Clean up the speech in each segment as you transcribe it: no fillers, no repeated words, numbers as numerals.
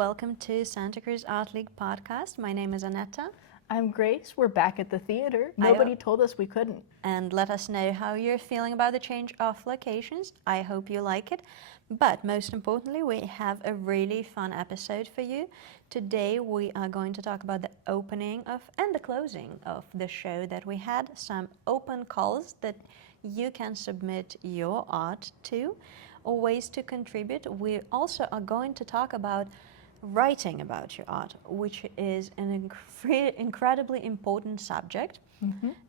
welcome to Santa Cruz Art League podcast. My name is Anetta. I'm Grace. We're back at the theater. Nobody told us we couldn't. And let us know how you're feeling about the change of locations. I hope you like it. But most importantly, we have a really fun episode for you. Today we are going to talk about the opening of and the closing of the show that we had. Some open calls that you can submit your art to, or ways to contribute. We also are going to talk about writing about your art, which is an incredibly important subject.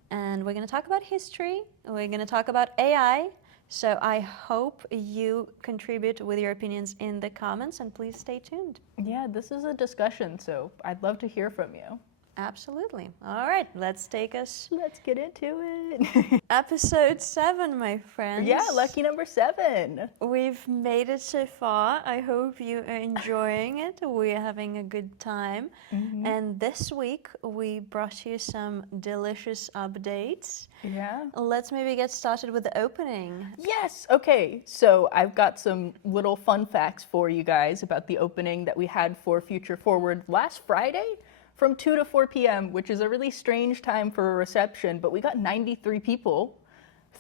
And we're going to talk about history, we're going to talk about AI. So I hope you contribute with your opinions in the comments, and please stay tuned. Yeah, this is a discussion, so I'd love to hear from you. Absolutely. All right, let's get into it. Episode 7, my friends. Yeah, lucky number 7. We've made it so far. I hope you are enjoying it. We're having a good time. And this week we brought you some delicious updates. Yeah. Let's maybe get started with the opening. Yes, okay. So I've got some little fun facts for you guys about the opening that we had for Future Forward last Friday from 2 to 4 p.m., which is a really strange time for a reception, but we got 93 people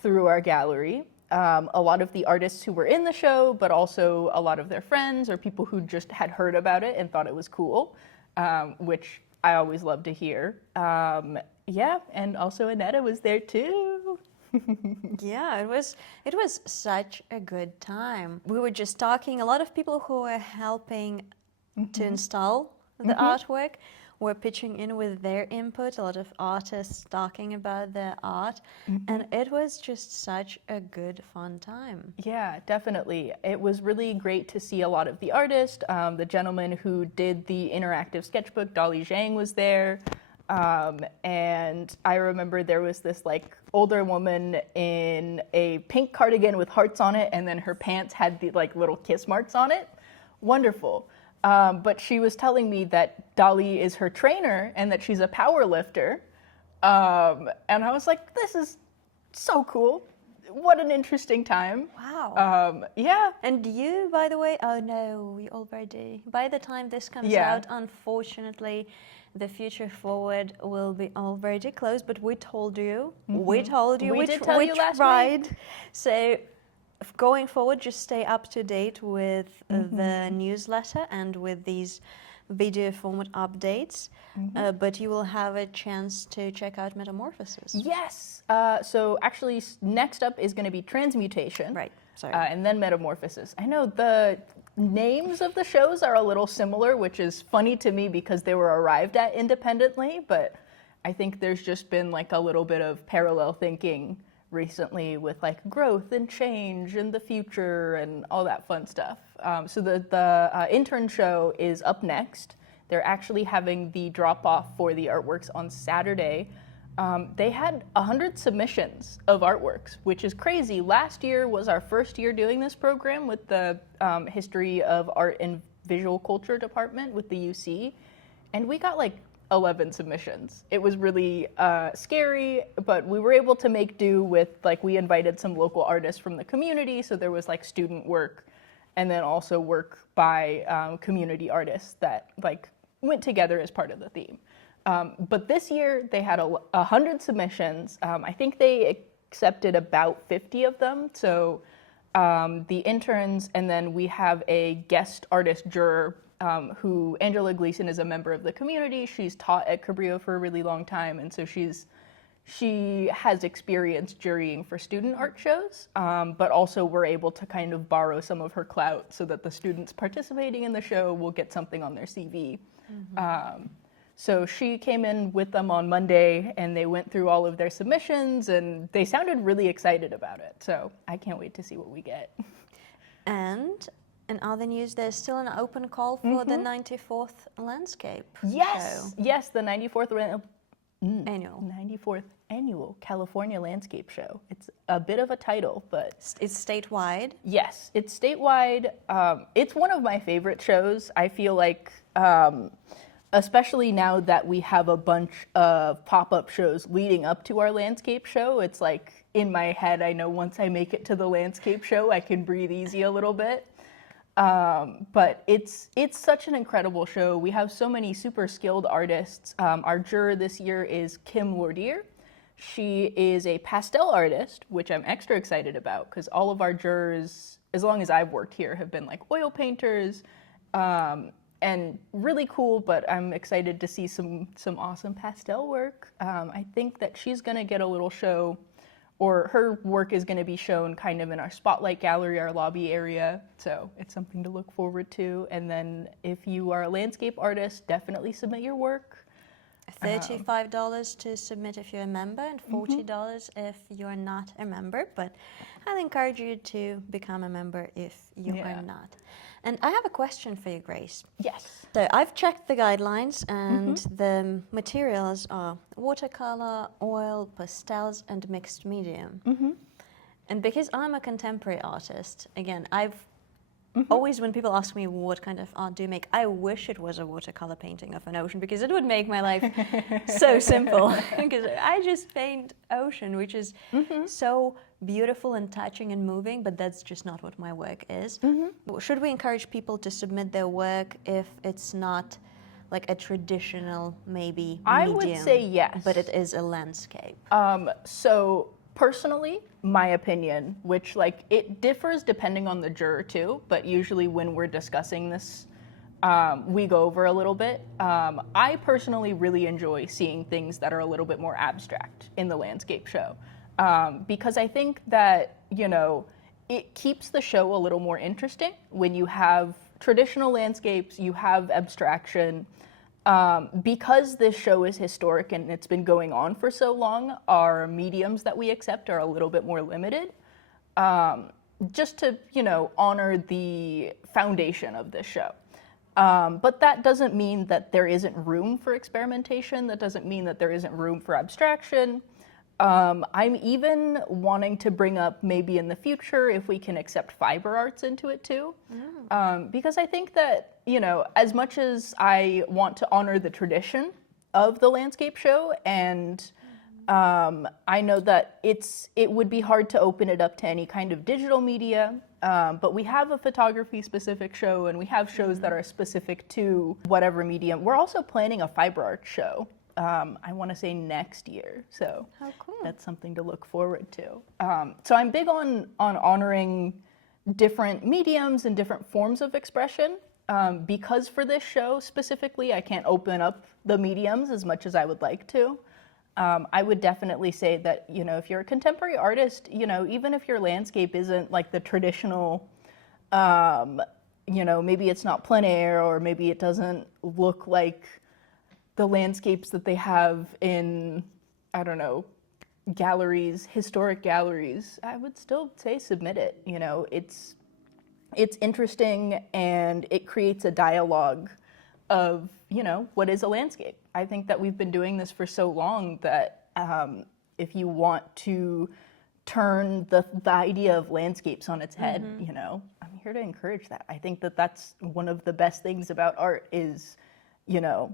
through our gallery. A lot of the artists who were in the show, but also a lot of their friends or people who just had heard about it and thought it was cool, which I always love to hear. Yeah, and also Anetta was there too. Yeah, it was such a good time. We were just talking, a lot of people who were helping to install the artwork were pitching in with their input, a lot of artists talking about their art, and it was just such a good, fun time. Yeah, definitely. It was really great to see a lot of the artists. The gentleman who did the interactive sketchbook, Dolly Zhang, was there. And I remember there was this like older woman in a pink cardigan with hearts on it, and then her pants had the like little kiss marks on it. Wonderful. But she was telling me that Dolly is her trainer and that she's a power lifter. And I was like, this is so cool. What an interesting time. Wow. Yeah. And you, by the way, oh no, we already, by the time this comes out, unfortunately, the Future Forward will be already closed, but we told you, we did tell you last week. So going forward, just stay up to date with the newsletter and with these video format updates, but you will have a chance to check out Metamorphosis. Yes. So actually, next up is going to be Transmutation. Right. Sorry. And then Metamorphosis. I know the names of the shows are a little similar, which is funny to me because they were arrived at independently, but I think there's just been like a little bit of parallel thinking recently with like growth and change and the future and all that fun stuff. So the intern show is up next. They're actually having the drop-off for the artworks on Saturday. They had 100 submissions of artworks, which is crazy. Last year was our first year doing this program with the History of Art and Visual Culture Department with the UC, and we got like 11 submissions. It was really scary, but we were able to make do with, like, we invited some local artists from the community, so there was like student work and then also work by community artists that like went together as part of the theme. But this year they had 100 submissions. I think they accepted about 50 of them. So the interns, and then we have a guest artist juror who Angela Gleason is a member of the community. She's taught at Cabrillo for a really long time, and so she has experience jurying for student art shows, but also we're able to kind of borrow some of her clout so that the students participating in the show will get something on their CV. So she came in with them on Monday, and they went through all of their submissions, and they sounded really excited about it. So I can't wait to see what we get. And in other news, there's still an open call for the 94th Landscape Yes, show. yes, the 94th Annual. 94th Annual California Landscape Show. It's a bit of a title, but It's statewide. yes, it's statewide. It's one of my favorite shows. I feel like, especially now that we have a bunch of pop-up shows leading up to our landscape show, it's like in my head, I know once I make it to the landscape show, I can breathe easy a little bit. But it's such an incredible show. We have so many super skilled artists. Our juror this year is Kim Lordier. She is a pastel artist, which I'm extra excited about because all of our jurors, as long as I've worked here, have been like oil painters, and really cool. But I'm excited to see some awesome pastel work. I think that she's gonna get a little show, or her work is gonna be shown kind of in our spotlight gallery, our lobby area. So it's something to look forward to. And then if you are a landscape artist, definitely submit your work. $35 to submit if you're a member and $40 if you're not a member, but I'd encourage you to become a member if you are not. And I have a question for you, Grace. Yes. So I've checked the guidelines and the materials are watercolor, oil, pastels, and mixed medium. And because I'm a contemporary artist, again, I've always, when people ask me what kind of art do you make, I wish it was a watercolor painting of an ocean because it would make my life so simple. Because I just paint ocean, which is so beautiful and touching and moving, but that's just not what my work is. Should we encourage people to submit their work if it's not like a traditional, maybe, I medium, would say yes. but it is a landscape? So personally, my opinion, which like it differs depending on the juror too, but usually when we're discussing this, we go over a little bit. I personally really enjoy seeing things that are a little bit more abstract in the landscape show, because I think that, you know, it keeps the show a little more interesting when you have traditional landscapes, you have abstraction. Because this show is historic and it's been going on for so long, our mediums that we accept are a little bit more limited, just to, you know, honor the foundation of this show. But that doesn't mean that there isn't room for experimentation. That doesn't mean that there isn't room for abstraction. I'm even wanting to bring up maybe in the future if we can accept fiber arts into it too. Because I think that, you know, as much as I want to honor the tradition of the landscape show, and I know that it would be hard to open it up to any kind of digital media, but we have a photography specific show and we have shows that are specific to whatever medium. We're also planning a fiber art show. I want to say next year, so that's something to look forward to. So I'm big on honoring different mediums and different forms of expression, because for this show specifically, I can't open up the mediums as much as I would like to. I would definitely say that, you know, if you're a contemporary artist, you know, even if your landscape isn't like the traditional, you know, maybe it's not plein air, or maybe it doesn't look like the landscapes that they have in, I don't know, galleries, historic galleries, I would still say submit it. You know, it's interesting and it creates a dialogue of, you know, what is a landscape. I think that we've been doing this for so long that if you want to turn the idea of landscapes on its head, you know, I'm here to encourage that. I think that that's one of the best things about art is, you know,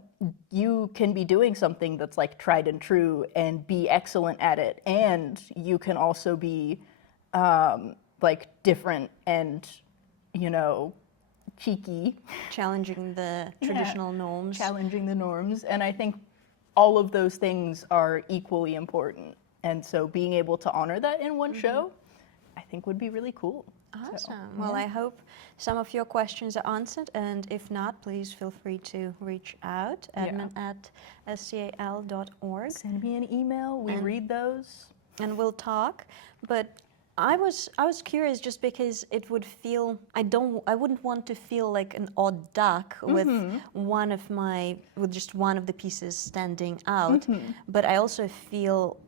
you can be doing something that's like tried and true and be excellent at it, and you can also be like different and, you know, cheeky. Challenging the traditional norms. Challenging the norms. And I think all of those things are equally important. And so being able to honor that in one show, I think would be really cool. Awesome. So, well, I hope some of your questions are answered, and if not, please feel free to reach out, admin@scal.org. Send me an email, we read those. And we'll talk. But I was curious just because it would feel, I wouldn't want to feel like an odd duck with just one of the pieces standing out, but I also feel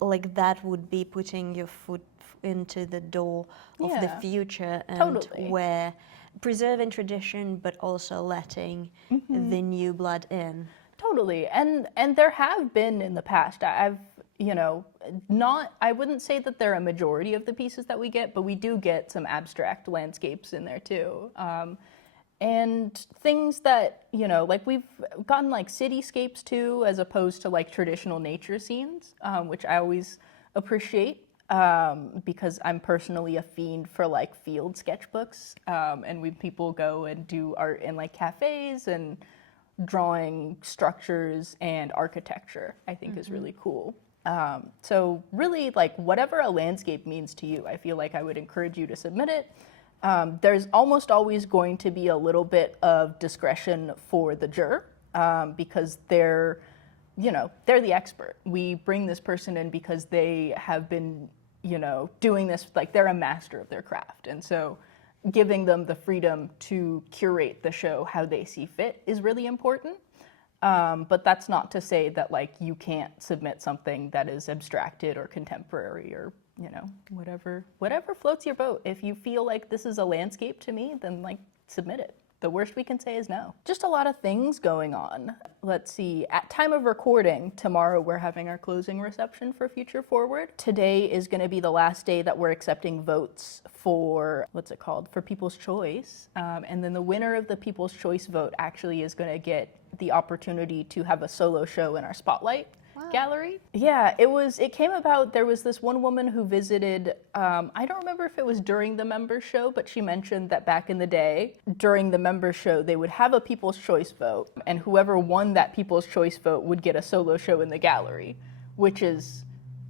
like that would be putting your foot into the door of the future, and where preserving tradition but also letting the new blood in. Totally. And there have been in the past, I've, you know, I wouldn't say that they're a majority of the pieces that we get, but we do get some abstract landscapes in there too. And things that, you know, like we've gotten like cityscapes too, as opposed to like traditional nature scenes, which I always appreciate. because I'm personally a fiend for like field sketchbooks, and when people go and do art in like cafes and drawing structures and architecture, I think is really cool. So really, like, whatever a landscape means to you, I feel like I would encourage you to submit it. There's almost always going to be a little bit of discretion for the juror, because they're the expert. We bring this person in because they have been, doing this, like they're a master of their craft. And so giving them the freedom to curate the show how they see fit is really important. But that's not to say that like you can't submit something that is abstracted or contemporary or, whatever floats your boat. If you feel like this is a landscape to me, then like submit it. The worst we can say is no. Just a lot of things going on. Let's see, at time of recording, tomorrow we're having our closing reception for Future Forward. Today is gonna be the last day that we're accepting votes for, for People's Choice. And then the winner of the People's Choice vote actually is gonna get the opportunity to have a solo show in our Spotlight gallery. Yeah, it came about, there was this one woman who visited, I don't remember if it was during the member show, but she mentioned that back in the day, during the member show, they would have a People's Choice vote, and whoever won that People's Choice vote would get a solo show in the gallery, which is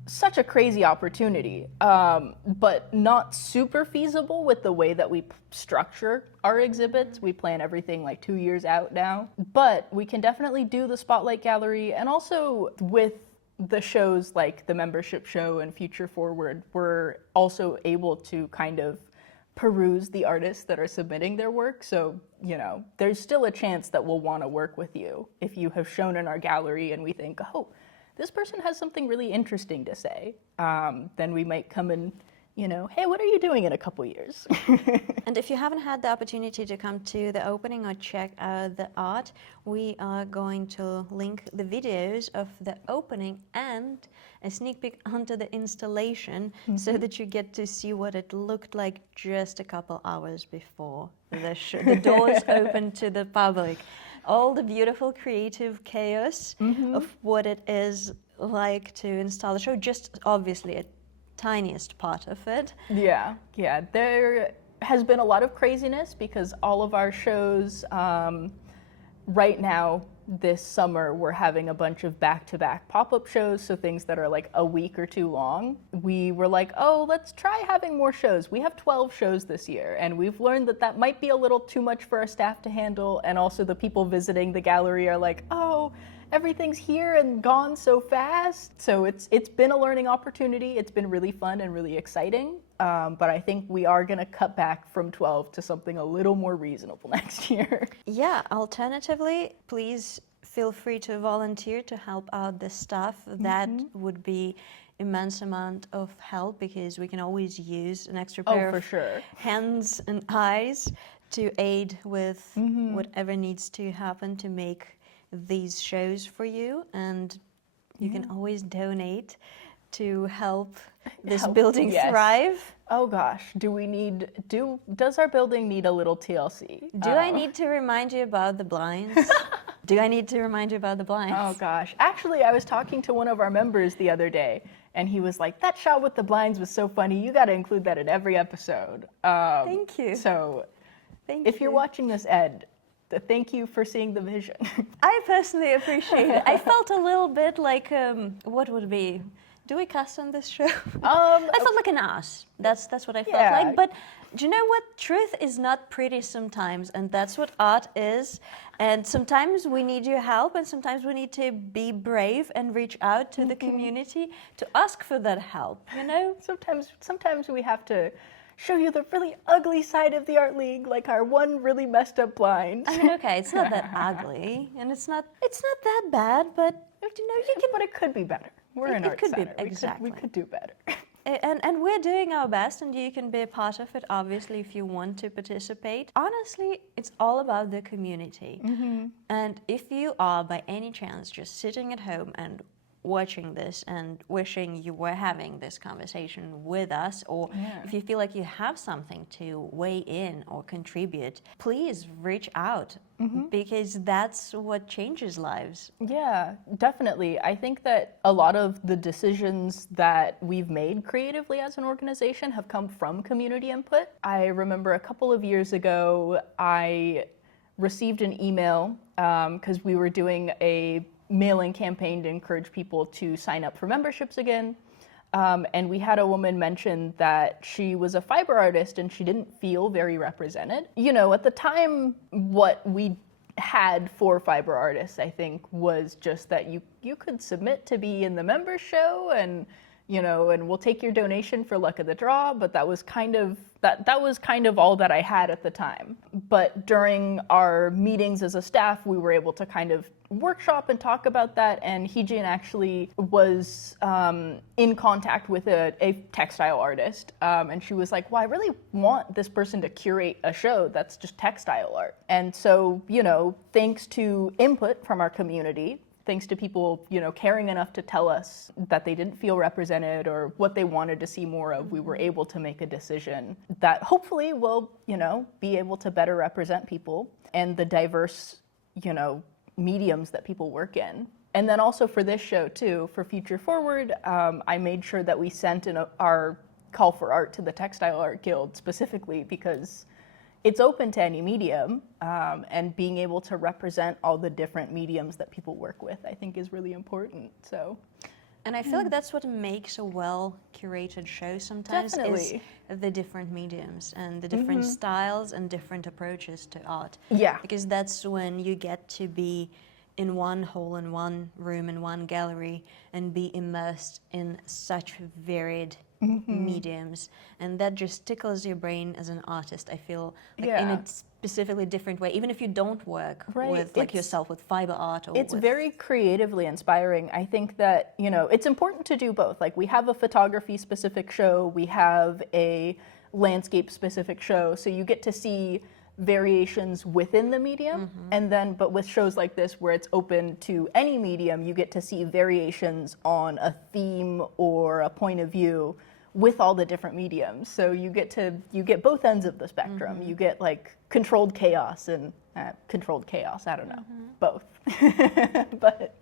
such a crazy opportunity, but not super feasible with the way that we structure our exhibits. We plan everything like 2 years out now, but we can definitely do the Spotlight Gallery. And also with the shows like the membership show and Future Forward, we're also able to kind of peruse the artists that are submitting their work. So, there's still a chance that we'll want to work with you if you have shown in our gallery and we think, oh, this person has something really interesting to say, then we might come and, hey, what are you doing in a couple years? And if you haven't had the opportunity to come to the opening or check out the art, we are going to link the videos of the opening and a sneak peek onto the installation so that you get to see what it looked like just a couple hours before the doors opened to the public. All the beautiful creative chaos of what it is like to install a show, just obviously a tiniest part of it. Yeah. There has been a lot of craziness because all of our shows right now this summer we're having a bunch of back-to-back pop-up shows, so things that are like a week or two long. We were like, oh, let's try having more shows. We have 12 shows this year, and we've learned that might be a little too much for our staff to handle, and also the people visiting the gallery are like, oh, everything's here and gone so fast. So it's been a learning opportunity. It's been really fun and really exciting. But I think we are going to cut back from 12 to something a little more reasonable next year. Yeah, alternatively, please feel free to volunteer to help out the staff. That would be immense amount of help because we can always use an extra pair of hands and eyes to aid with whatever needs to happen to make these shows for you. And you can always donate to help this building thrive. Oh gosh, does our building need a little TLC? Do I need to remind you about the blinds? Do I need to remind you about the blinds? Oh gosh, actually I was talking to one of our members the other day and he was like, that shot with the blinds was so funny, you got to include that in every episode. Thank you. So if you're watching this, Ed, thank you for seeing the vision. I personally appreciate it. I felt a little bit like, what would it be? Do we cuss on this show? I felt like an ass. That's what I felt like. But do you know what? Truth is not pretty sometimes, and that's what art is. And sometimes we need your help, and sometimes we need to be brave and reach out to the community to ask for that help, Sometimes we have to show you the really ugly side of the Art League, like our one really messed up blind. I mean, okay, it's not that ugly, and it's not that bad, but but it could be better. We're an art center. Exactly. We could do better. And we're doing our best, and you can be a part of it, obviously, if you want to participate. Honestly, it's all about the community. And if you are, by any chance, just sitting at home and watching this and wishing you were having this conversation with us, or if you feel like you have something to weigh in or contribute, please reach out, because that's what changes lives. Yeah, definitely. I think that a lot of the decisions that we've made creatively as an organization have come from community input. I remember a couple of years ago, I received an email because we were doing a mailing campaign to encourage people to sign up for memberships again. And we had a woman mention that she was a fiber artist and she didn't feel very represented. You know, at the time, what we had for fiber artists, I think, was just that you could submit to be in the members show, and you know, and we'll take your donation for luck of the draw, but that was kind of all that I had at the time. But during our meetings as a staff, we were able to kind of workshop and talk about that, and Heejin actually was in contact with a textile artist, and she was like, well, I really want this person to curate a show that's just textile art. And so, you know, thanks to input from our community, thanks to people, you know, caring enough to tell us that they didn't feel represented or what they wanted to see more of, we were able to make a decision that hopefully will, you know, be able to better represent people and the diverse, you know, mediums that people work in. And then also for this show too, for Future Forward, I made sure that we sent in our call for art to the Textile Art Guild specifically because it's open to any medium, and being able to represent all the different mediums that people work with, I think, is really important. So, and I feel like that's what makes a well-curated show sometimes, definitely, is the different mediums and the different styles and different approaches to art. Yeah. Because that's when you get to be in one hole, in one room, in one gallery, and be immersed in such varied mediums, and that just tickles your brain as an artist. I feel like in a specifically different way, even if you don't work with like yourself with fiber art, or it's very creatively inspiring. I think that, you know, it's important to do both. Like we have a photography specific show, we have a landscape specific show, so you get to see variations within the medium, and then but with shows like this where it's open to any medium, you get to see variations on a theme or a point of view with all the different mediums. So you get both ends of the spectrum. You get like controlled chaos and controlled chaos, I don't know, both. But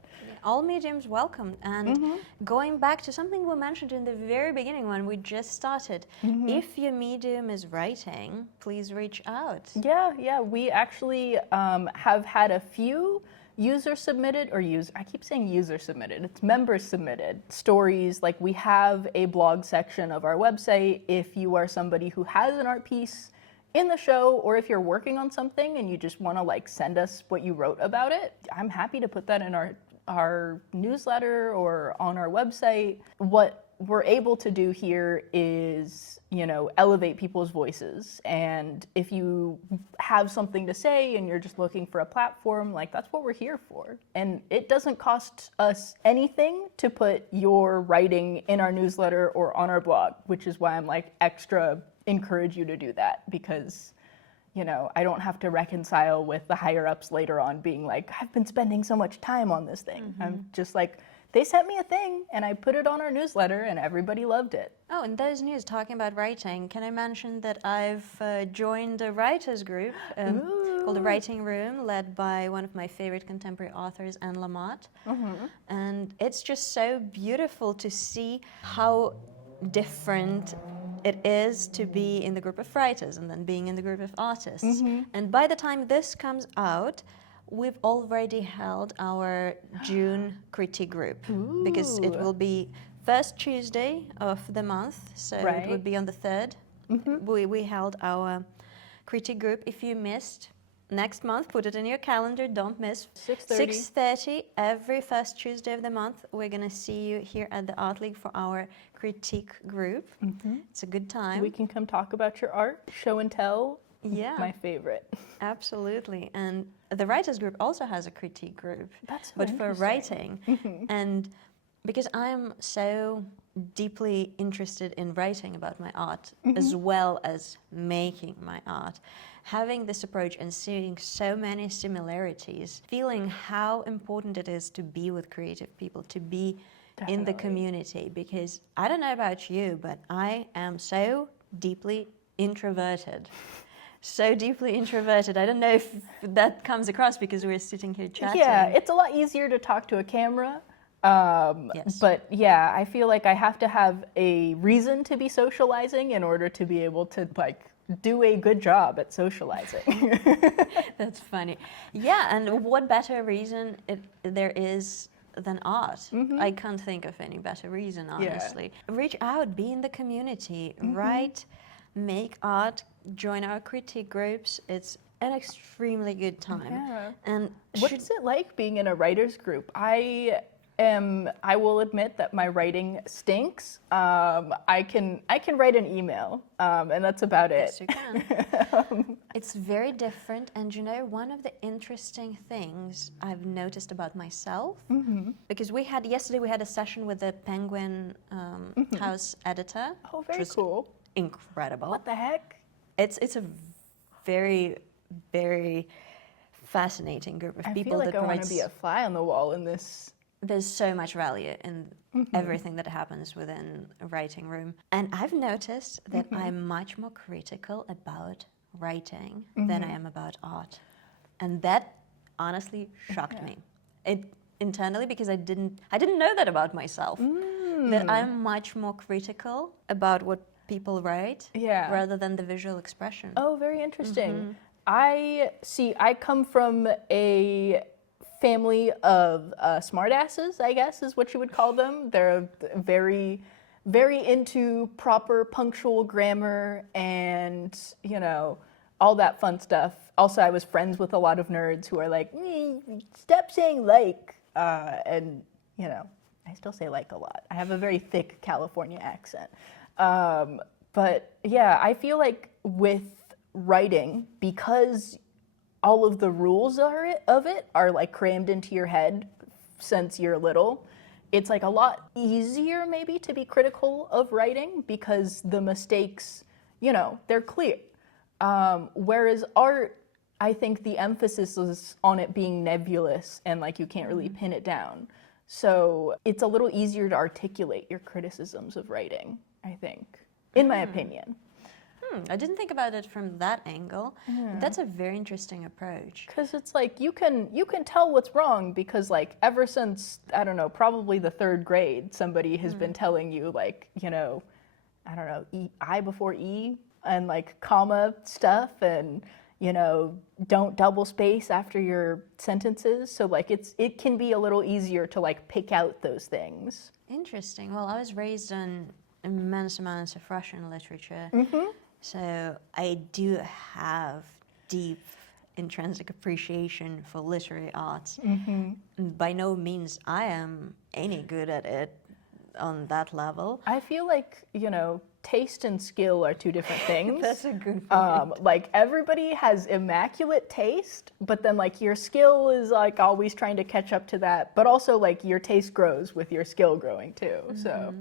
all mediums welcome. And going back to something we mentioned in the very beginning when we just started, if your medium is writing, please reach out. Yeah, we actually have had a few user submitted, I keep saying user submitted, it's member submitted stories. Like we have a blog section of our website. If you are somebody who has an art piece in the show, or if you're working on something and you just want to like send us what you wrote about it, I'm happy to put that in our newsletter or on our website. What we're able to do here is, you know, elevate people's voices. And if you have something to say and you're just looking for a platform, like that's what we're here for. And it doesn't cost us anything to put your writing in our newsletter or on our blog, which is why I'm like extra encourage you to do that, because, you know, I don't have to reconcile with the higher ups later on being like, I've been spending so much time on this thing. I'm just like, they sent me a thing and I put it on our newsletter and everybody loved it. Oh, and those news, talking about writing, can I mention that I've joined a writers group called The Writing Room, led by one of my favorite contemporary authors, Anne Lamott. And it's just so beautiful to see how different it is to be in the group of writers and then being in the group of artists. And by the time this comes out, we've already held our June critique group, because it will be first Tuesday of the month, so it would be on the 3rd. We held our critique group. If you missed next month, put it in your calendar, don't miss. 6:30 every first Tuesday of the month. We're gonna see you here at the Art League for our critique group. It's a good time. We can come talk about your art, show and tell. Yeah, my favorite. Absolutely. And the writers group also has a critique group, but for writing. And because I'm so deeply interested in writing about my art as well as making my art, having this approach and seeing so many similarities, feeling how important it is to be with creative people, to be in the community, because I don't know about you, but I am so deeply introverted. So deeply introverted. I don't know if that comes across because we're sitting here chatting. Yeah, it's a lot easier to talk to a camera. Yes. But yeah, I feel like I have to have a reason to be socializing in order to be able to like do a good job at socializing. That's funny. Yeah, and what better reason there is than art? I can't think of any better reason, honestly. Reach out, be in the community, write, make art, join our critique groups. It's an extremely good time. Yeah. And What's it like being in a writers group? I will admit that my writing stinks. I can write an email, and that's about it. Yes, you can. It's very different, and you know, one of the interesting things I've noticed about myself, because yesterday we had a session with the Penguin House editor. Oh, very cool. Incredible. What the heck? It's a very, very fascinating group of I people feel like that I want to be a fly on the wall in this. There's so much value in everything that happens within a writing room. And I've noticed that I'm much more critical about writing than I am about art. And that honestly shocked me. It internally, because I didn't know that about myself. That I'm much more critical about what people write rather than the visual expression. Oh, very interesting. I come from a family of smartasses, I guess is what you would call them. They're very, very into proper punctual grammar and, you know, all that fun stuff. Also, I was friends with a lot of nerds who are like, stop saying like, and, you know, I still say like a lot. I have a very thick California accent. But yeah, I feel like with writing, because all of the rules of it are like crammed into your head since you're little, it's like a lot easier maybe to be critical of writing because the mistakes, you know, they're clear. Whereas art, I think the emphasis is on it being nebulous and like you can't really pin it down. So it's a little easier to articulate your criticisms of writing, I think, in my opinion. I didn't think about it from that angle. That's a very interesting approach. Because it's like you can tell what's wrong because like ever since, I don't know, probably the 3rd grade, somebody has been telling you like, you know, I don't know, I before E and like comma stuff and, you know, don't double space after your sentences. So like it can be a little easier to like pick out those things. Interesting. Well, I was raised on immense amounts of Russian literature. So I do have deep intrinsic appreciation for literary arts. By no means I am any good at it on that level. I feel like, you know, taste and skill are 2 different things. That's a good point. Like everybody has immaculate taste, but then like your skill is like always trying to catch up to that. But also like your taste grows with your skill growing too. So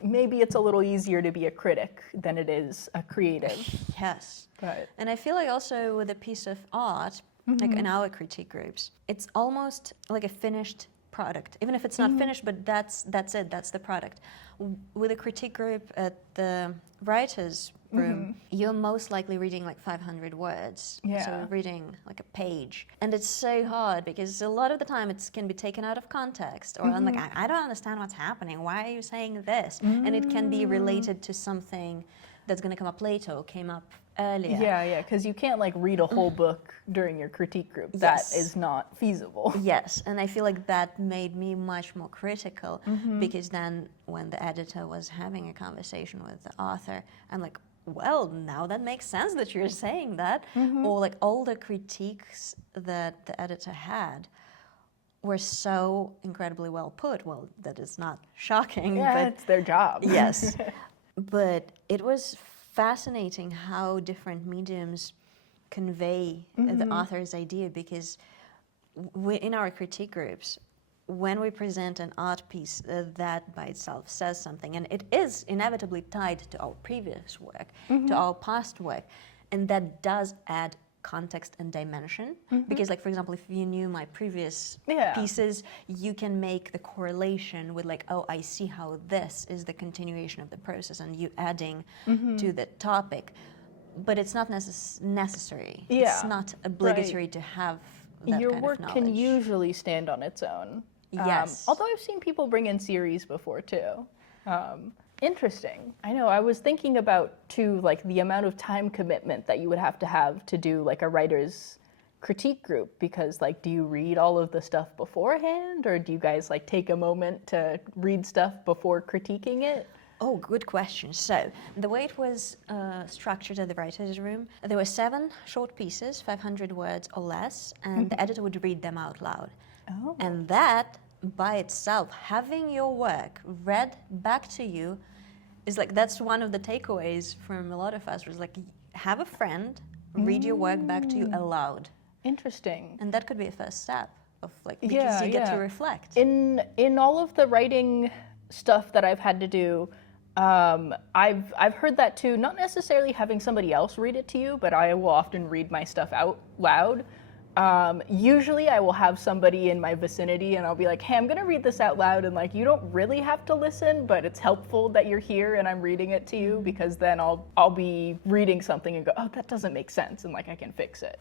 maybe it's a little easier to be a critic than it is a creative. Yes. But And I feel like also with a piece of art, like in our critique groups, it's almost like a finished product. Even if it's not finished, but that's it, that's the product. With a critique group at the writers' room, you're most likely reading like 500 words. Yeah. So reading like a page. And it's so hard because a lot of the time it can be taken out of context. Or I'm like, I don't understand what's happening. Why are you saying this? And it can be related to something that's going to come up later or came up earlier. yeah, because you can't like read a whole book during your critique group. Yes. That is not feasible. Yes, and I feel like that made me much more critical because then when the editor was having a conversation with the author, I'm like, well, now that makes sense that you're saying that. Or like all the critiques that the editor had were so incredibly well put. Well, that is not shocking. Yeah, but it's their job. Yes. But it was fascinating how different mediums convey the author's idea because in our critique groups, when we present an art piece that by itself says something, and it is inevitably tied to our previous work, to our past work, And that does add context and dimension, because like, for example, if you knew my previous pieces, you can make the correlation with like, oh, I see how this is the continuation of the process and you adding to the topic, but it's not necessary. It's not obligatory to have that Your kind work of can knowledge. usually stand on its own. Yes. Although I've seen people bring in series before too. Interesting. I know, I was thinking about too, like the amount of time commitment that you would have to do like a writer's critique group, because like, do you read all of the stuff beforehand, or do you guys like take a moment to read stuff before critiquing it? Oh, good question. So the way it was structured at the writer's room, there were 7 short pieces, 500 words or less, and the editor would read them out loud. Oh. And that by itself, having your work read back to you, is like, that's one of the takeaways from a lot of us, was like, have a friend read your work back to you aloud. Interesting. And that could be a first step of like, because you get to reflect. In all of the writing stuff that I've had to do, I've heard that too, not necessarily having somebody else read it to you, but I will often read my stuff out loud. Usually I will have somebody in my vicinity and I'll be like, hey, I'm gonna read this out loud, and like, you don't really have to listen, but it's helpful that you're here and I'm reading it to you, because then I'll be reading something and go, oh, that doesn't make sense, and like I can fix it.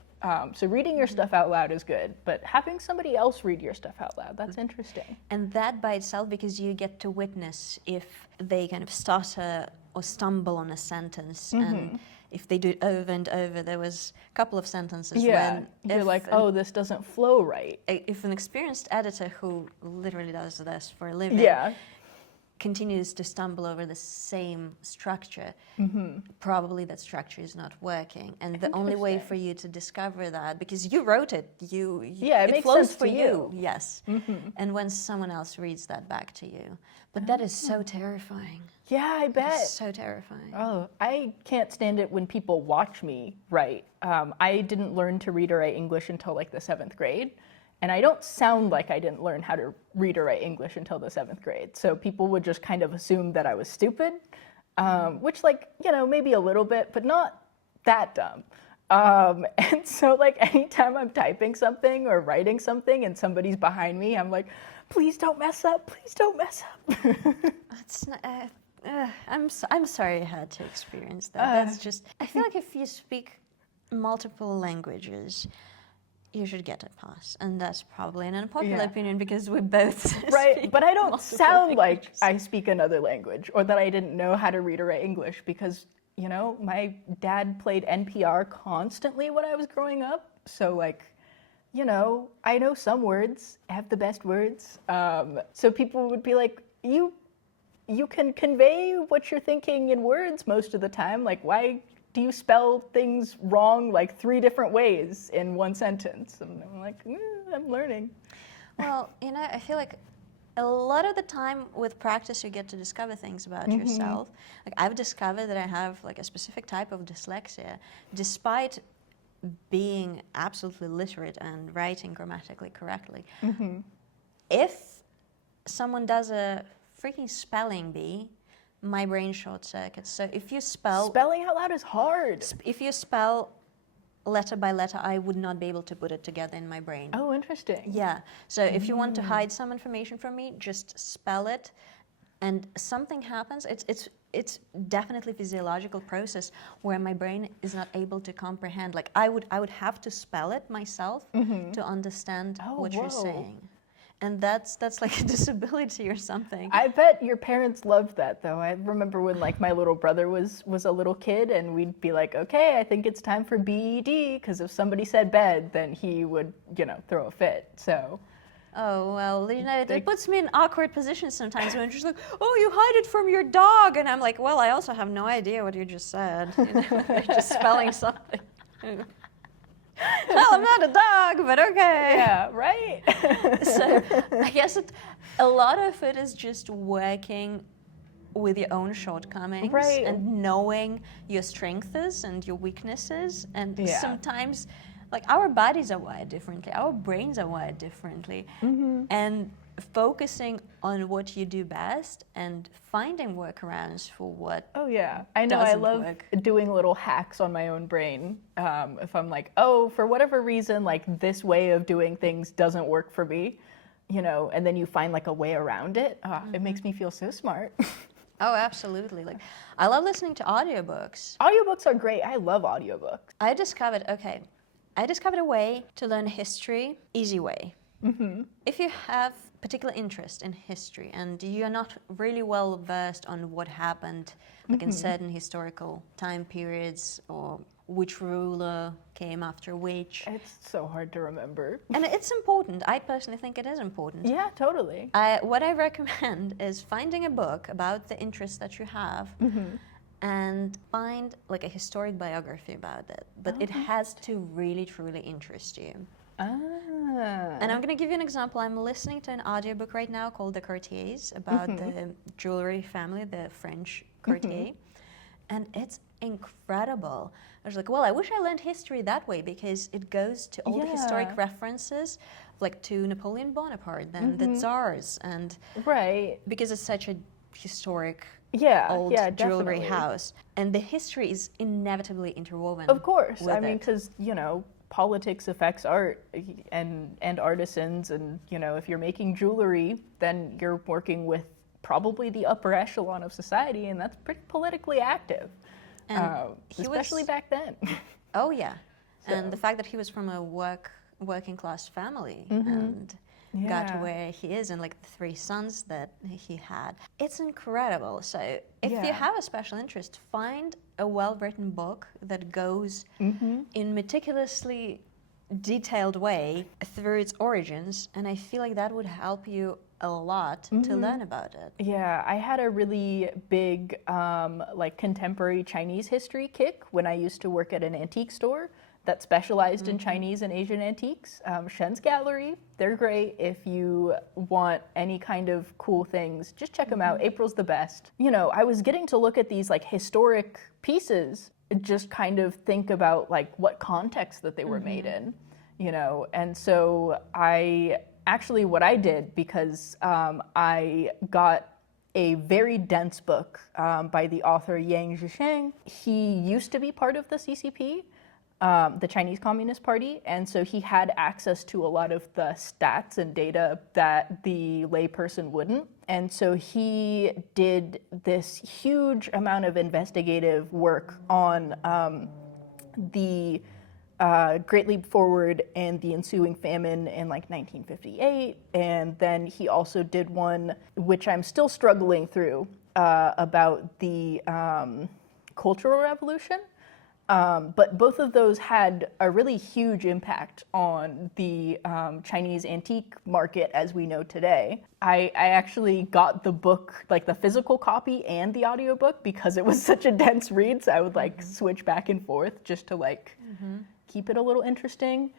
So reading your stuff out loud is good, but having somebody else read your stuff out loud, that's interesting. And that by itself, because you get to witness if they kind of stutter or stumble on a sentence, and if they do it over and over. There was a couple of sentences when you're like, oh, this doesn't flow right. If an experienced editor who literally does this for a living continues to stumble over the same structure, probably that structure is not working. And the only way for you to discover that, because you wrote it, it makes flows sense for to you. Yes. And when someone else reads that back to you. But that is so terrifying. Yeah, I bet. It's so terrifying. Oh, I can't stand it when people watch me write. I didn't learn to read or write English until like the 7th grade. And I don't sound like I didn't learn how to read or write English until the 7th grade. So people would just kind of assume that I was stupid, which, like, you know, maybe a little bit, but not that dumb. And so, like, anytime I'm typing something or writing something and somebody's behind me, I'm like, please don't mess up, please don't mess up. It's not, I'm sorry you had to experience that. That's just, I feel like if you speak multiple languages, you should get a pass. And that's probably an unpopular opinion, because we both right, but I don't sound languages. like I speak another language, or that I didn't know how to read or write English, because, you know, my dad played NPR constantly when I was growing up. So, like, you know, I know some words, I have the best words. So people would be like, you can convey what you're thinking in words most of the time. Like, why do you spell things wrong like 3 different ways in one sentence? And I'm like, I'm learning. Well, you know, I feel like a lot of the time with practice, you get to discover things about yourself. Like, I've discovered that I have like a specific type of dyslexia, despite being absolutely literate and writing grammatically correctly. If someone does a freaking spelling bee, my brain short circuits. So if you Spelling out loud is hard. If you spell letter by letter, I would not be able to put it together in my brain. Oh, interesting. Yeah. So if you want to hide some information from me, just spell it, and something happens. It's definitely a physiological process where my brain is not able to comprehend. Like, I would have to spell it myself to understand what you're saying. And that's like a disability or something. I bet your parents loved that, though. I remember when, like, my little brother was a little kid, and we'd be like, okay, I think it's time for BED, because if somebody said bed, then he would, you know, throw a fit. So. Oh, well, you know, it puts me in awkward positions sometimes when it's just like, oh, you hide it from your dog. And I'm like, well, I also have no idea what you just said. You know, you're just spelling something. Well, I'm not a dog, but okay. Yeah, right? So I guess a lot of it is just working with your own shortcomings and knowing your strengths and your weaknesses. And sometimes like our bodies are wired differently, our brains are wired differently, and focusing on what you do best and finding workarounds for what Oh yeah, I know. I doesn't love work. doing little hacks on my own brain. If I'm like, oh, for whatever reason, like this way of doing things doesn't work for me, you know, and then you find like a way around it. It makes me feel so smart. Oh, absolutely. Like, I love listening to audiobooks. Audiobooks are great. I love audiobooks. I discovered a way to learn history, easy way. If you have particular interest in history and you're not really well versed on what happened, like in certain historical time periods, or which ruler came after which. It's so hard to remember. And it's important. I personally think it is important. Yeah, totally. What I recommend is finding a book about the interests that you have and find like a historic biography about it. But it has to really, truly interest you. And I'm going to give you an example. I'm listening to an audiobook right now called The Courtiers about the jewelry family, the French Courtier. And it's incredible. I was like, well, I wish I learned history that way, because it goes to all the historic references, like to Napoleon Bonaparte, then the Tsars, and Right. because it's such a historic old jewelry house, and the history is inevitably interwoven. Of course. with I mean, it. because, you know, politics affects art and artisans, and, you know, if you're making jewelry, then you're working with probably the upper echelon of society, and that's pretty politically active, And especially back then. Oh yeah, So- and the fact that he was from a working class family and got to Yeah. where he is, and like the 3 sons that he had, it's incredible. So if you Yeah. have a special interest, find a well-written book that goes in meticulously detailed way through its origins, and I feel like that would help you a lot to learn about it. Yeah, I had a really big like contemporary Chinese history kick when I used to work at an antique store that specialized in Chinese and Asian antiques. Shen's Gallery, they're great. If you want any kind of cool things, just check them out. April's the best. You know, I was getting to look at these like historic pieces, just kind of think about like what context that they were made in, you know, and so actually, what I did, because I got a very dense book by the author Yang Zhisheng. He used to be part of the CCP, the Chinese Communist Party, and so he had access to a lot of the stats and data that the layperson wouldn't. And so he did this huge amount of investigative work on the Great Leap Forward and the ensuing famine in like 1958. And then he also did one, which I'm still struggling through, about the Cultural Revolution. But both of those had a really huge impact on the Chinese antique market as we know today. I actually got the book, like the physical copy and the audiobook, because it was such a dense read, so I would like switch back and forth just to like keep it a little interesting.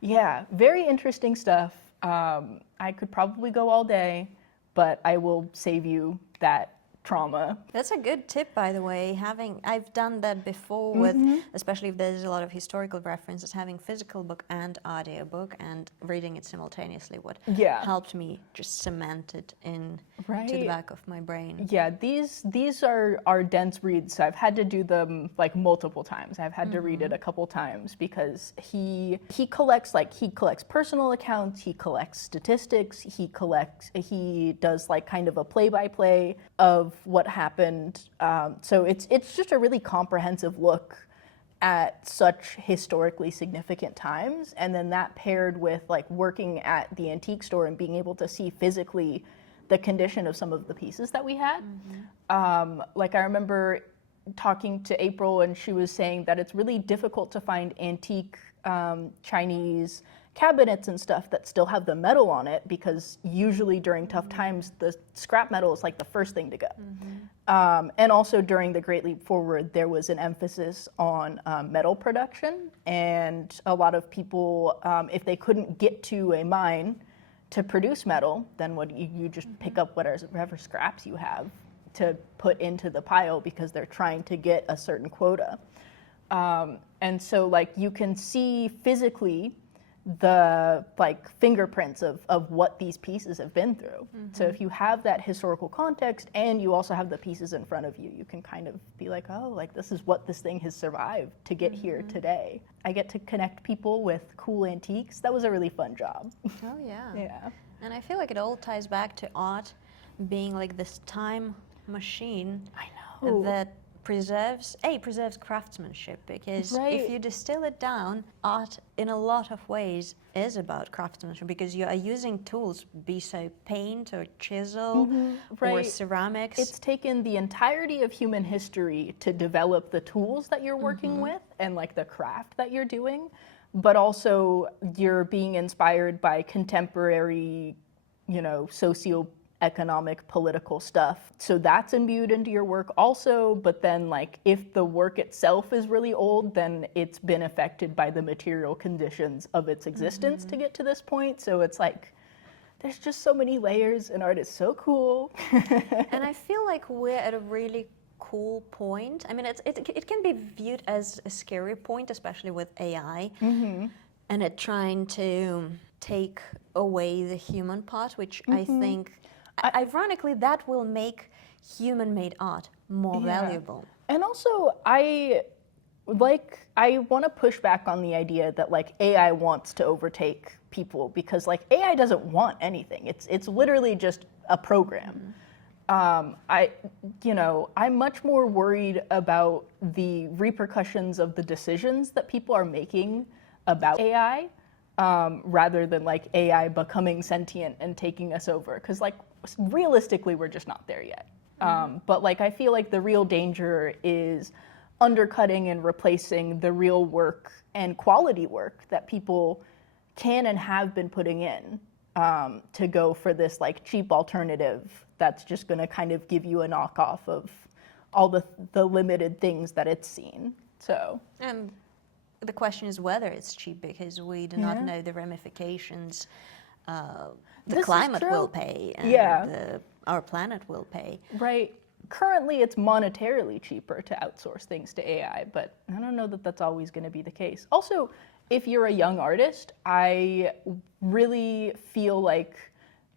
Yeah, very interesting stuff. I could probably go all day, but I will save you that trauma. That's a good tip, by the way. I've done that before with, especially if there's a lot of historical references, having physical book and audio book and reading it simultaneously. What helped me just cement it in to the back of my brain. Yeah, these are dense reads. I've had to do them like multiple times. I've had to read it a couple times because he collects personal accounts, he collects statistics, he does like kind of a play-by-play of what happened. So it's just a really comprehensive look at such historically significant times, and then that paired with like working at the antique store and being able to see physically the condition of some of the pieces that we had. Like I remember talking to April, and she was saying that it's really difficult to find antique Chinese cabinets and stuff that still have the metal on it, because usually during tough times the scrap metal is like the first thing to go. And also during the Great Leap Forward there was an emphasis on metal production, and a lot of people, if they couldn't get to a mine to produce metal, then what you just pick up whatever scraps you have to put into the pile because they're trying to get a certain quota. And so like you can see physically the like fingerprints of what these pieces have been through. So if you have that historical context and you also have the pieces in front of you, you can kind of be like, oh, like this is what this thing has survived to get here today. I get to connect people with cool antiques. That was a really fun job. Oh, yeah. Yeah. And I feel like it all ties back to art being like this time machine I know. that preserves craftsmanship, because Right. if you distill it down, art in a lot of ways is about craftsmanship, because you are using tools, be so paint or chisel or Right. ceramics. It's taken the entirety of human history to develop the tools that you're working with and like the craft that you're doing, but also you're being inspired by contemporary, you know, socioeconomic, political stuff. So that's imbued into your work also, but then like if the work itself is really old, then it's been affected by the material conditions of its existence to get to this point. So it's like, there's just so many layers and art is so cool. And I feel like we're at a really cool point. I mean, it can be viewed as a scary point, especially with AI, and it trying to take away the human part, which I think, ironically, that will make human-made art more valuable. And also, I want to push back on the idea that like AI wants to overtake people, because like AI doesn't want anything. It's literally just a program. I'm much more worried about the repercussions of the decisions that people are making about AI, rather than like AI becoming sentient and taking us over. Because like realistically, we're just not there yet. But like I feel like the real danger is undercutting and replacing the real work and quality work that people can and have been putting in, to go for this like cheap alternative that's just going to kind of give you a knockoff of all the limited things that it's seen. So And the question is whether it's cheap, because we do not know the ramifications the This is climate true. will pay and Yeah. our planet will pay. right, currently it's monetarily cheaper to outsource things to AI, but I don't know that that's always going to be the case. Also, if you're a young artist, I really feel like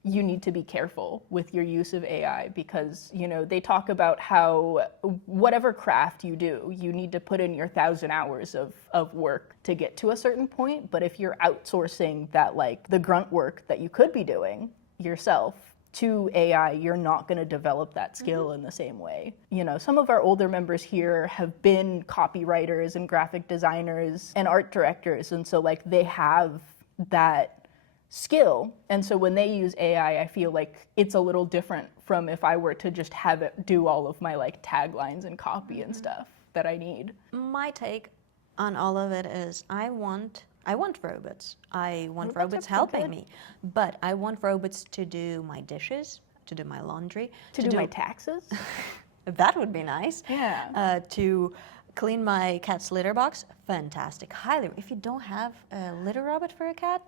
you need to be careful with your use of AI, because, you know, they talk about how whatever craft you do, you need to put in your 1,000 hours of work to get to a certain point. But if you're outsourcing that, like the grunt work that you could be doing yourself to AI, you're not going to develop that skill in the same way. You know, some of our older members here have been copywriters and graphic designers and art directors. And so like they have that skill. And so when they use AI, I feel like it's a little different from if I were to just have it do all of my like taglines and copy and stuff that I need. My take on all of it is I want robots. I want Robots robots are helping good. me. But I want robots to do my dishes, to do my laundry, To do my taxes? that would be nice. Yeah. To clean my cat's litter box, fantastic. Highly. If you don't have a litter robot for a cat,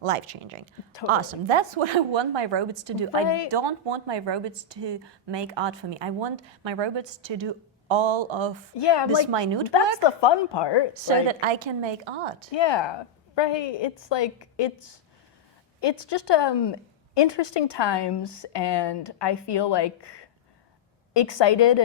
life-changing. Totally. Awesome. That's what I want my robots to do. I Right. don't want my robots to make art for me. I want my robots to do all of Yeah, I'm this like, minute that's work the fun part. so like, that I can make art. Yeah, right. It's like it's just interesting times, and I feel like excited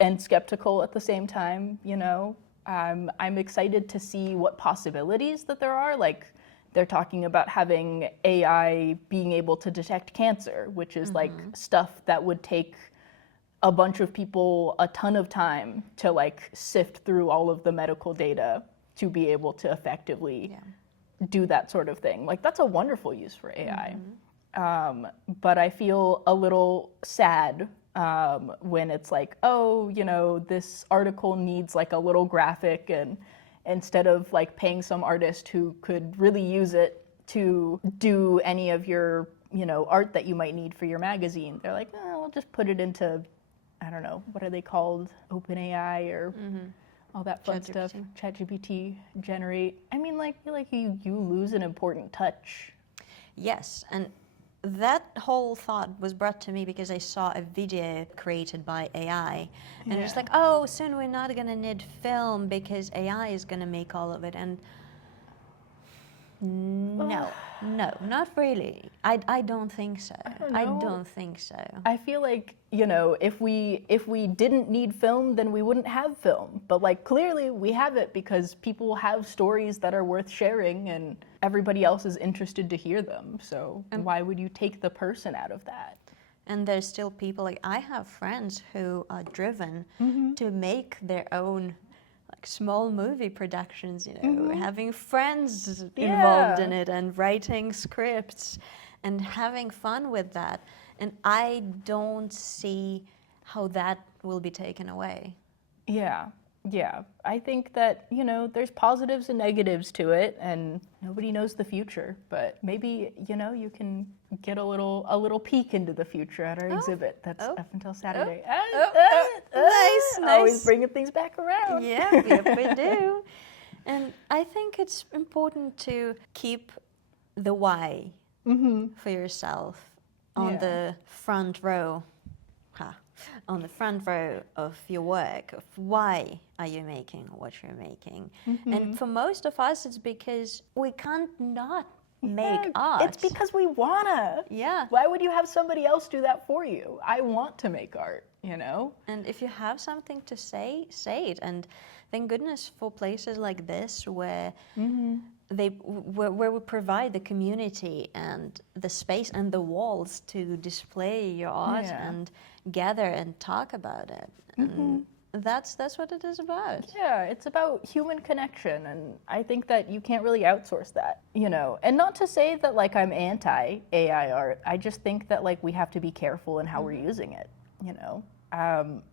and skeptical at the same time. You know, I'm excited to see what possibilities that there are. Like they're talking about having AI being able to detect cancer, which is like stuff that would take a bunch of people a ton of time to like sift through all of the medical data to be able to effectively do that sort of thing. Like that's a wonderful use for AI. But I feel a little sad when it's like, oh, you know, this article needs like a little graphic, and instead of like paying some artist who could really use it to do any of your, you know, art that you might need for your magazine, they're like, oh, I'll just put it into, I don't know, what are they called? OpenAI or all that fun stuff. ChatGPT, generate. I mean, like, you lose an important touch. Yes, and that whole thought was brought to me because I saw a video created by AI. And it's like, oh, soon we're not going to need film because AI is going to make all of it. And no, not really. I don't think so. I don't think so. I feel like, if we didn't need film, then we wouldn't have film. But like clearly we have it because people have stories that are worth sharing and everybody else is interested to hear them. So why would you take the person out of that? And there's still people, like I have friends who are driven to make their own like small movie productions, having friends involved in it and writing scripts and having fun with that. And I don't see how that will be taken away. Yeah. I think that, there's positives and negatives to it, and nobody knows the future. But maybe, you can get a little peek into the future at our exhibit. That's up until Saturday. Nice. Always bringing things back around. Yeah, we do. And I think it's important to keep the why for yourself on the front row. On the front row of your work, of why are you making what you're making. And for most of us, it's because we can't not make art. It's because we wanna. Yeah. Why would you have somebody else do that for you? I want to make art, And if you have something to say it. And thank goodness for places like this where where we provide the community and the space and the walls to display your art and gather and talk about it. And that's what it is about. Yeah, it's about human connection, and I think that you can't really outsource that, And not to say that like I'm anti AI art. I just think that like we have to be careful in how we're using it,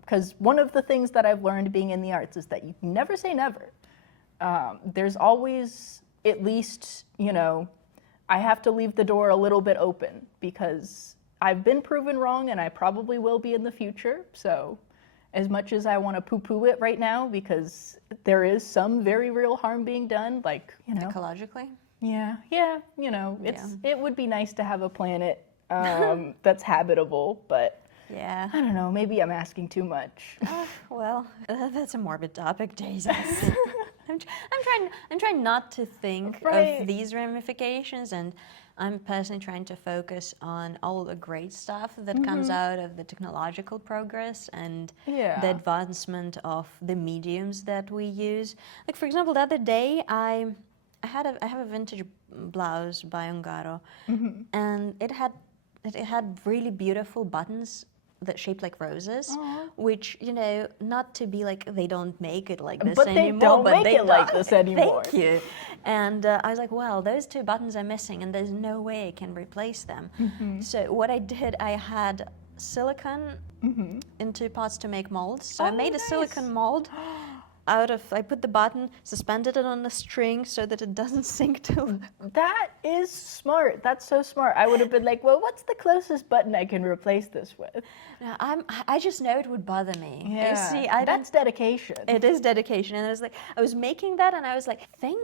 because one of the things that I've learned being in the arts is that you can never say never. There's always at least, I have to leave the door a little bit open because I've been proven wrong and I probably will be in the future. So as much as I want to poo-poo it right now because there is some very real harm being done, like, Ecologically? It would be nice to have a planet that's habitable, but yeah, I don't know, maybe I'm asking too much. That's a morbid topic, Jesus. I'm trying not to think of these ramifications, and I'm personally trying to focus on all the great stuff that comes out of the technological progress and the advancement of the mediums that we use. Like, for example, the other day I have a vintage blouse by Ungaro, and it had really beautiful buttons that shaped like roses, which, not to be like they don't make it like this anymore. But they don't make it like this anymore. Thank you. And I was like, well, those two buttons are missing and there's no way I can replace them. So what I did, I had silicone in two parts to make molds. So I made a silicone mold I put the button, suspended it on a string so that it doesn't sink to. That is smart. That's so smart. I would have been like, well, what's the closest button I can replace this with? No, I just know it would bother me. Yeah. You see, that's dedication. It is dedication. And I was making that and I was like, thank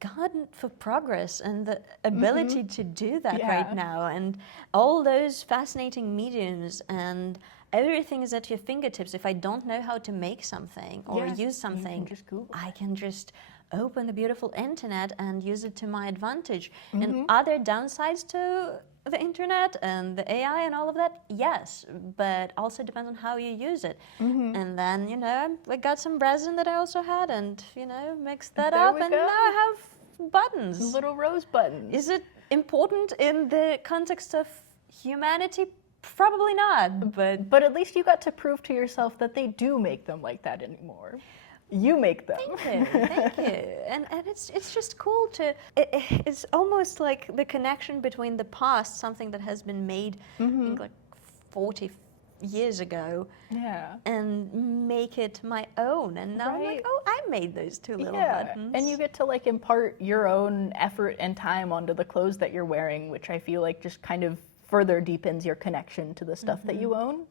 God for progress and the ability to do that right now. And all those fascinating mediums and everything is at your fingertips. If I don't know how to make something or use something, I can just open the beautiful internet and use it to my advantage. And are there downsides to the internet and the AI and all of that? Yes, but also depends on how you use it. And then, I got some resin that I also had and, mixed that up and now I have buttons. Little rose buttons. Is it important in the context of humanity? Probably not, but at least you got to prove to yourself that they do make them like that anymore. You make them. Thank you. And it's just cool to. It's almost like the connection between the past, something that has been made, I think like 40 years ago, and make it my own. And now I'm like, oh, I made those two little buttons. And you get to like impart your own effort and time onto the clothes that you're wearing, which I feel like just kind of further deepens your connection to the stuff that you own.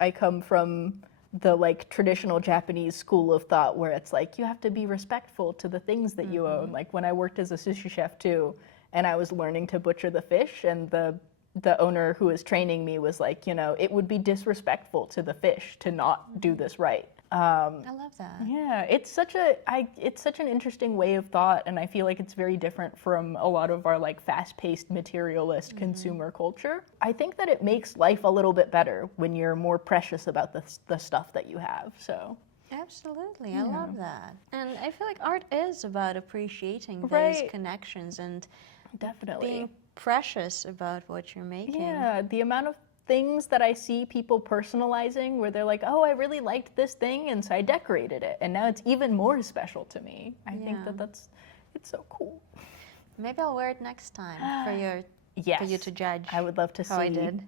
I come from the like traditional Japanese school of thought where it's like you have to be respectful to the things that you own. Like when I worked as a sushi chef too, and I was learning to butcher the fish, and the the owner who was training me was like, you know, it would be disrespectful to the fish to not do this right. I love that. Yeah, it's such an interesting way of thought, and I feel like it's very different from a lot of our like fast-paced materialist consumer culture. I think that it makes life a little bit better when you're more precious about the stuff that you have. So Absolutely, I love that. And I feel like art is about appreciating those Right. connections and definitely. being precious about what you're making. Yeah, the amount of things that I see people personalizing where they're like, oh, I really liked this thing, and so I decorated it, and now it's even more special to me. I think Yeah. that it's so cool. Maybe I'll wear it next time for you Yes, to judge I would love to see. how I did.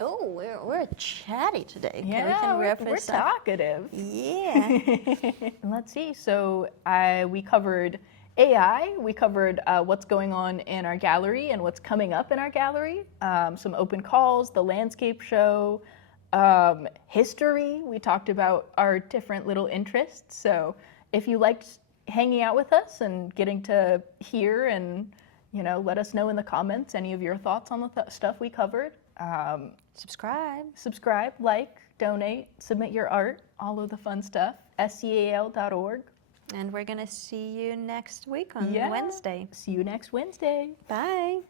Oh, we're chatty today. Yeah, we can wrap we're this up. talkative. Yeah. Let's see. So we covered AI. We covered what's going on in our gallery and what's coming up in our gallery. Some open calls, the landscape show, history. We talked about our different little interests. So if you liked hanging out with us and getting to hear and, you know, let us know in the comments any of your thoughts on the stuff we covered. Subscribe, like, donate, submit your art, all of the fun stuff. SCAL.org. And we're going to see you next week on Yeah. Wednesday. See you next Wednesday. Bye.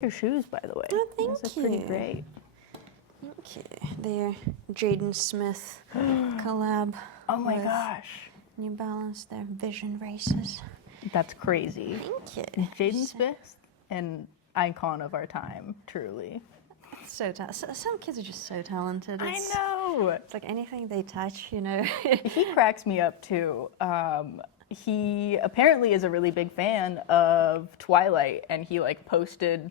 Your shoes, by the way. Oh, thank Those are pretty you. great. Thank you. They're Jaden Smith collab. Oh my with gosh. New Balance, their Vision Races. That's crazy. Thank you. Jaden Smith, an icon of our time, truly. So some kids are just so talented. I know. It's like anything they touch, you know. He cracks me up too. He apparently is a really big fan of Twilight, and he like posted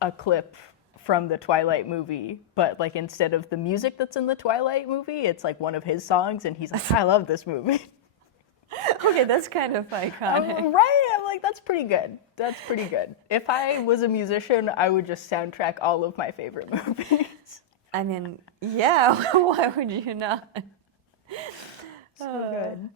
a clip from the Twilight movie, but like instead of the music that's in the Twilight movie, it's like one of his songs, and he's like, I love this movie. Okay, that's kind of iconic. Right? I'm like, that's pretty good. That's pretty good. If I was a musician, I would just soundtrack all of my favorite movies. I mean, yeah, why would you not? So good.